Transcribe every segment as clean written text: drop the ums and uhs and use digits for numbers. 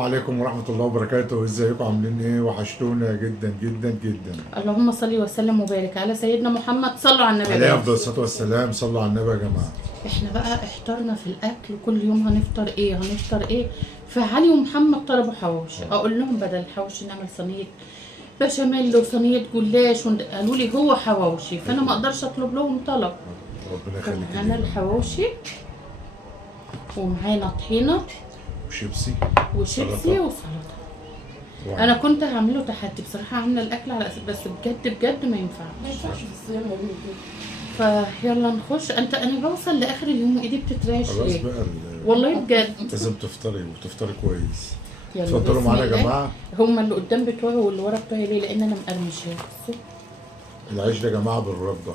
عليكم ورحمة الله وبركاته، ازيكم عاملين ايه؟ وحشتونا جدا جدا جدا. اللهم صل وسلم وبارك على سيدنا محمد. صلوا على النبي. عليه افضل الصلاة والسلام. صلوا على النبي يا جماعة. احنا بقى احترنا في الاكل، كل يوم هنفطر ايه هنفطر ايه. فعلي ومحمد طلبوا حواوشي، اقول لهم بدل الحواوشي نعمل صينيه بشاميل وصينيه جلاش، قالوا لي هو حواوشي، فانا ما اقدرش اطلب لهم طلب. ربنا يخليك. معانا الحواوشي ومعانا طحينه وشيبسي وشيبسي وسلطه. انا كنت هعمله تحدي بصراحه، عامله الاكل على اساس، بس بجد بجد ما ينفعش في الصيام يا بنتي. فيلا نخش. انا بوصل لاخر اليوم وايدي بتترعش خلاص ليه بقى والله بجد. لازم تفطري وتفطري كويس. يلا اتفضلوا بسم معانا يا الله. جماعة. هما اللي قدام بتوعي واللي ورا بتوعي ليه؟ لان انا مقرمشه. بصوا العيش ده يا جماعة بالرده.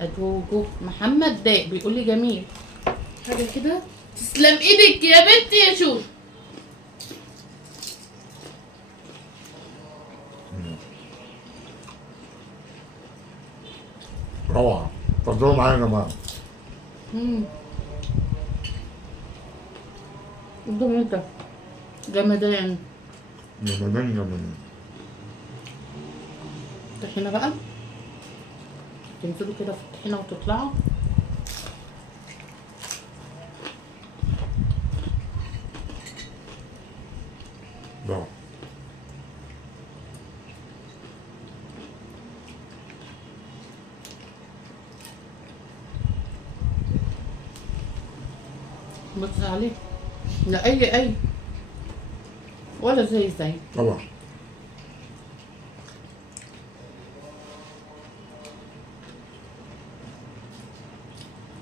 ادوجو محمد ده بيقول لي جميل حاجه كده. تسلم ايدك يا بنتي يا شو. روعة. اتفضلوا معانا يا جماعة. جميل ده جمدان. جمدان. طحينه بقى، تنزلوا كده في الطحينه وتطلعوا. روعة. بص عليه، لا اي ولا زي طبعا.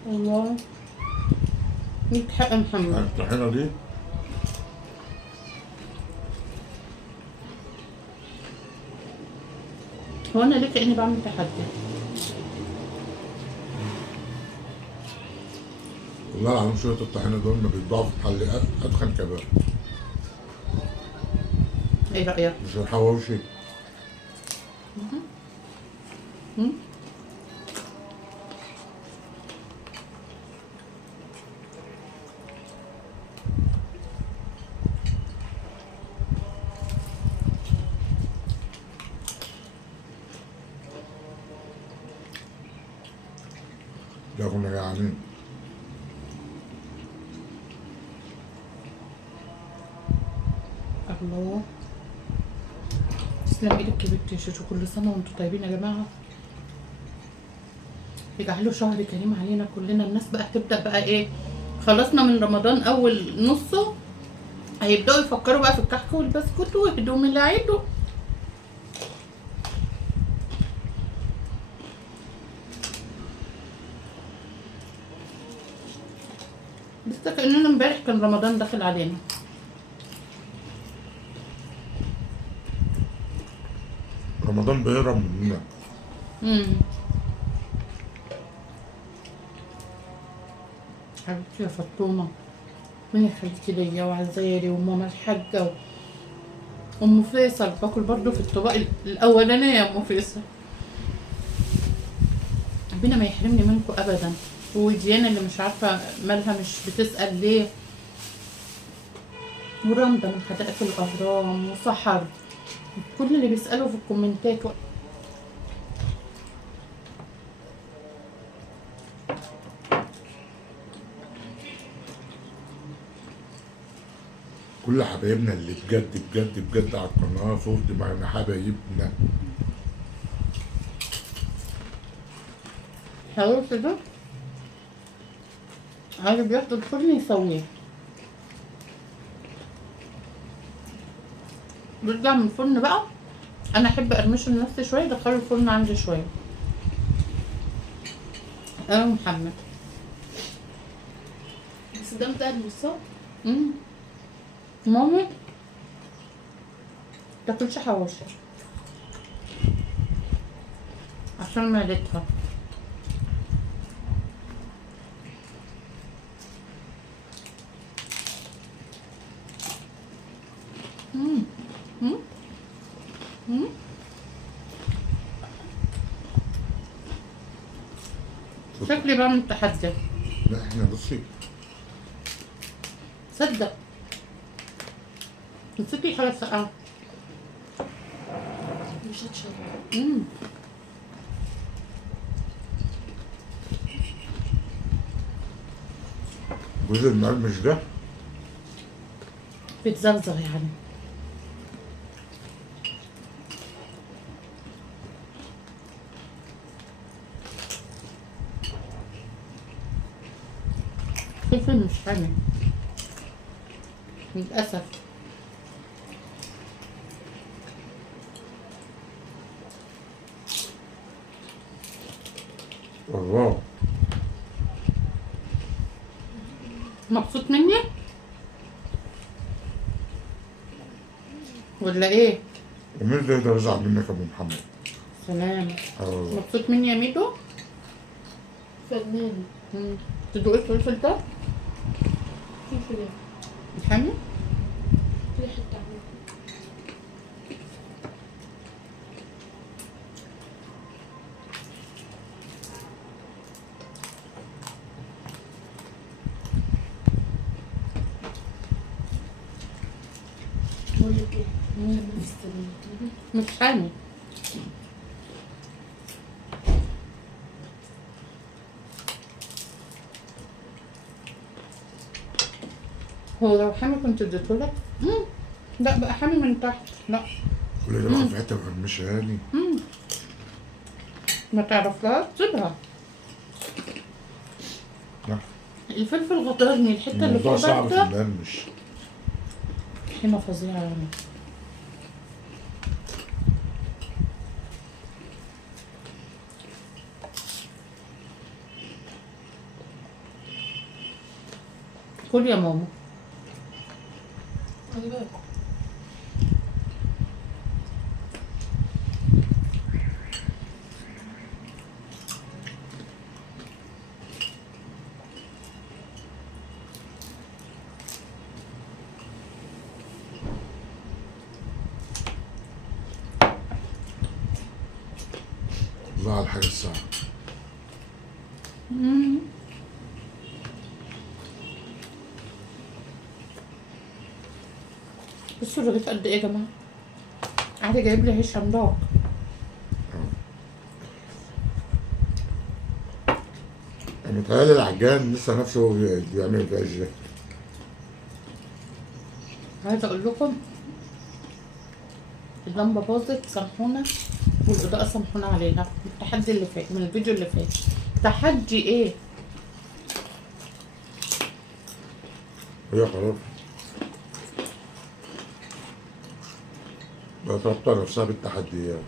الله ليك حق محمد. الطحينة دي هو انا ليه كاني بعمل تحدي؟ والله العظيم شوية الطحينة دول ما بيتباعوا في محل أدخن كباب. ايه رايك؟ مش الحواوشي. ده كنا جعانين. الله تسلم ايدك يا بنتي يا شوشو. كل سنه وانتم طيبين يا جماعه، يجعله شهر كريم علينا كلنا. الناس بقى هتبدا بقى ايه، خلصنا من رمضان اول نصه، هيبداوا يفكروا بقى في الكحك والبسكوت وهدوم العيد. بس كأننا امبارح كان رمضان داخل علينا. رمضان بيهرب مننا. حبيبتي يا فطومة، من يخليكي ليا وعزيري وماما الحاجة وأم فيصل. باكل برضو في الطبق الأولانية يا أم فيصل. ربنا ما يحرمني منكم أبدا. وديانا اللي مش عارفة مالها مش بتسأل ليه، ورندا من حدائق الأهرام، وسحر، كل اللي بيسألوا في الكومنتات. كل حبايبنا اللي بجد بجد بجد على القناة فوق دماغنا حبايبنا. حاولت ده عايز بياخد الفرن يسويه، بيرجع من الفرن بقى. انا احب ارمشه لنفسي شويه، ادخله الفرن عندي شويه. انا محمد بس ده بتاع الوصال. مامي تاكلش حواوشي عشان معدتها. شكلي بعمل التحدي. لا احنا بصي، صدق نسيت لي حاجه ساقعه. مش هتشرب. جوز المقرمش ده بتزغزغ يعني. فلفل مش حامي للأسف. الله. مبسوط مني ولا ايه؟ ومين ده يقدر يزعل منك يا ابو محمد؟ سلام. والله. مبسوط مني يا ميدو؟ فنان. تدوقي الفلفل ده؟ كيف ده؟ الحامي؟ ليه حتى عمل؟ بقول لك ايه؟ لما تستني. مش حامي. هو لو حامي كنت اديتهولك؟ لا بقى حامي من تحت. لا كل ده بقى في حته مقرمشه يعني. ما تعرفلهاش سيبها. لا الفلفل غطرني الحته اللي الموضوع فوق صعب في ده. المقرمش. هنا فظيعه يعني. كل يا ماما. خلي بالك. الله على الحاجه الصعبه. بصوا الرغيف قد ايه يا جماعه. عادي جايب لي عيش عملاق. انا متهيألي العجان لسه نفسه بيعمل العيش ده. عايزه اقول لكم اللمبه باظت سامحونا، والاضاءه سامحونا عليها. من التحدي اللي فات، من الفيديو اللي فات. تحدي ايه؟ هي خلاص بقت رابطه نفسها بالتحديات.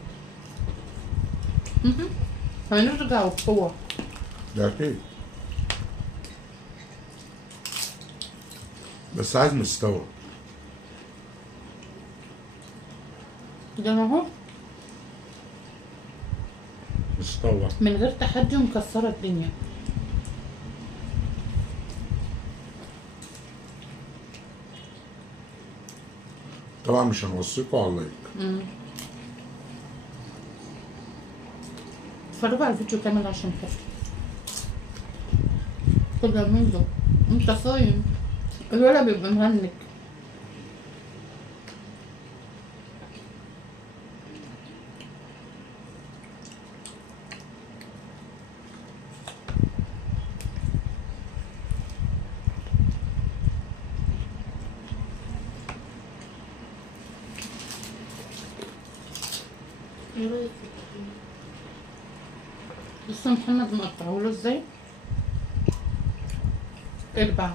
هنرجع بقوه. ده اكيد. بس عايز مستوى. ده ما هو مستوى. من غير تحدي ومكسره الدنيا. طبعا مش هنوصيكوا على اللايك. اتفرجوا على الفيديو كامل عشان خاطر كده منه. انت صايم. الولد بيبقى مهنج. ايه رايك في الطحينة؟ بصوا محمد مقطعهوله ازاي. اربع.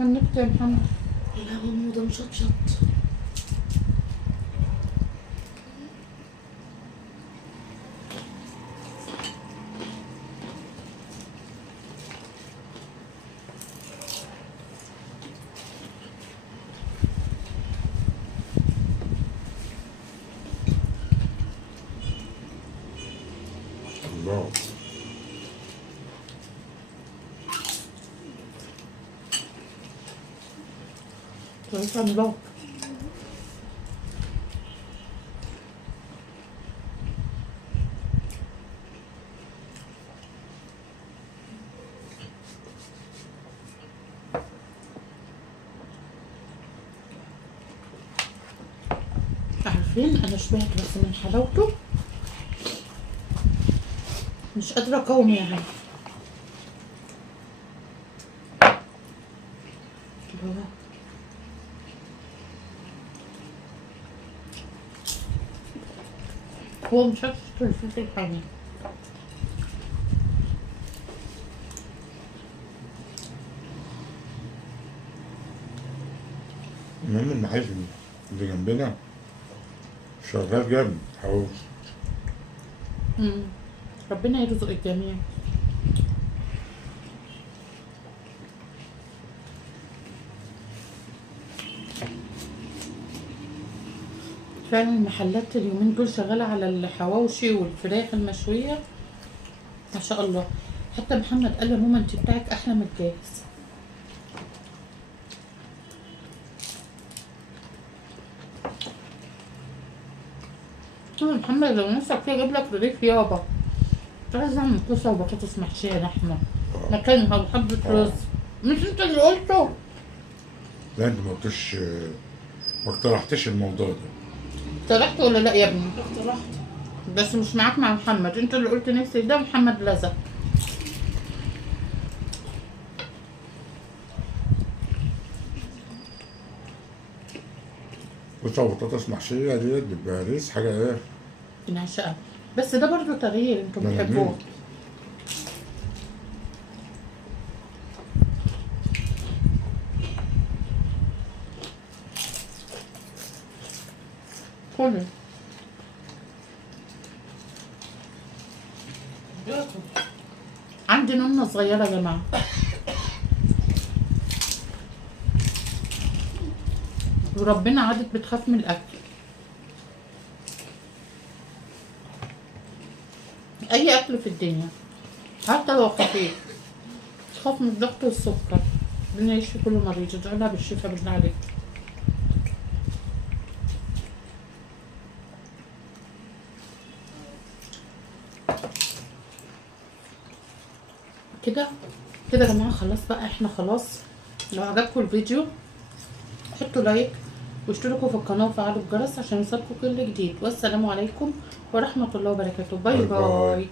هنكت يا محمد. لا ماما ده مشطشط. الله. كويس عملاق. عارفين انا شبعت بس من حلاوته مش قادرة اقاوم يعني. هو مش عارف الفلفل الحامي. المهم المحل اللي جنبنا شغال جامد حواوشي. ربنا يرزق الجميع. فعلا المحلات اليومين دول شغالة على الحواوشي والفراخ المشوية ما شاء الله. حتى محمد قال لي ماما انت بتاعك احلى من الجاهز. قلت له محمد لو نفسك فيه اجيب لك رغيف يابا. كنت عايزة اعمل كوسة وبطاطس محشية لحمة مكانها وحبة رز. مش انت اللي قلته؟ لا انت ما اقترحتش الموضوع ده. اقترحت ولا لا يا ابني؟ اقترحت. بس مش معاك مع محمد، انت اللي قلت نفسي ده محمد لزق. كوسة وبطاطس محشية ديت بيبقى ريس حاجة ايه؟ بنعشقها بس ده برضو تغيير انتوا ملامين. بتحبوه. كله عندي نونة صغيرة يا جماعة. وربنا عادت بتخاف من الأكل. أي أكل في الدنيا حتى لو خفيف تخاف من الضغط والسكر. ربنا يشفي كل مريض، ادعوا لها بالشفاء بالله عليك. كده كده يا جماعه خلاص بقى احنا خلاص. لو عجبكم الفيديو حطوا لايك واشتركوا في القناه وفعلوا الجرس عشان يوصلكم كل جديد. والسلام عليكم ورحمه الله وبركاته. باي باي باي. باي.